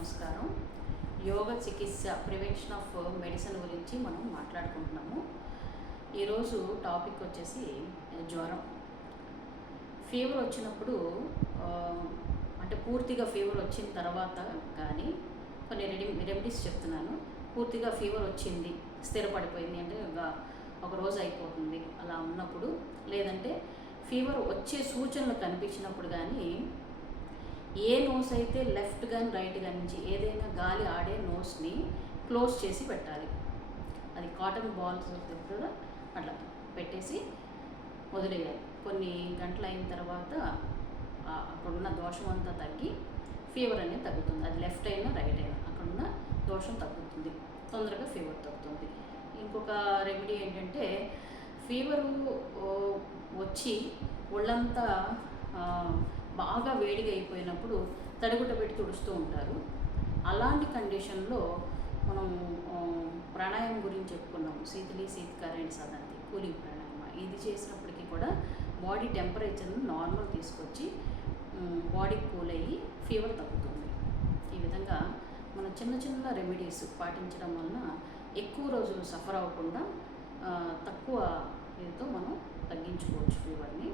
నమస్కారం. యోగ చికిత్స prevention of medicine గురించి మనం మాట్లాడుకుంటున్నాము. ఈరోజు టాపిక్ వచ్చేసి జ్వరం. ఫీవర్ వచ్చినప్పుడు అంటే పూర్తిగా ఫీవర్ వచ్చిన తర్వాత కానీ కొన్ని రెమెడీస్ చెప్తున్నాను. పూర్తిగా ఫీవర్ వచ్చింది, స్థిరపడిపోయింది అంటే ఒక రోజు అయిపోతుంది అలా ఉన్నప్పుడు, లేదంటే ఫీవర్ వచ్చే సూచనలు కనిపించినప్పుడు కానీ ఏ నోస్ అయితే లెఫ్ట్ కానీ రైట్ కానీ నుంచి ఏదైనా గాలి ఆడే నోస్ని క్లోజ్ చేసి పెట్టాలి. అది కాటన్ బాల్స్ కదా అట్లా పెట్టేసి వదిలేయాలి. కొన్ని గంటలు అయిన తర్వాత అక్కడున్న దోషం అంతా తగ్గి ఫీవర్ అనేది తగ్గుతుంది. అది లెఫ్ట్ అయినా రైట్ అయినా అక్కడున్న దోషం తగ్గుతుంది, తొందరగా ఫీవర్ తగ్గుతుంది. ఇంకొక రెమెడీ ఏంటంటే, ఫీవరు వచ్చి ఒళ్ళంతా బాగా వేడిగా అయిపోయినప్పుడు తడిగుడ్డ పెట్టి తుడుస్తూ ఉంటారు. అలాంటి కండిషన్లో మనం ప్రాణాయామం గురించి చెప్పుకున్నాము. శీతలి శీతకారాయణ సదంతి కూలింగ్ ప్రాణాయామ. ఇది చేసినప్పటికీ కూడా బాడీ టెంపరేచర్ని నార్మల్ తీసుకొచ్చి బాడీ కూల్ అయ్యి ఫీవర్ తగ్గుతుంది. ఈ విధంగా మనం చిన్న చిన్న రెమెడీస్ పాటించడం వలన ఎక్కువ రోజులు సఫర్ అవ్వకుండా తక్కువ ఇదితో మనం తగ్గించుకోవచ్చు ఫీవర్ని.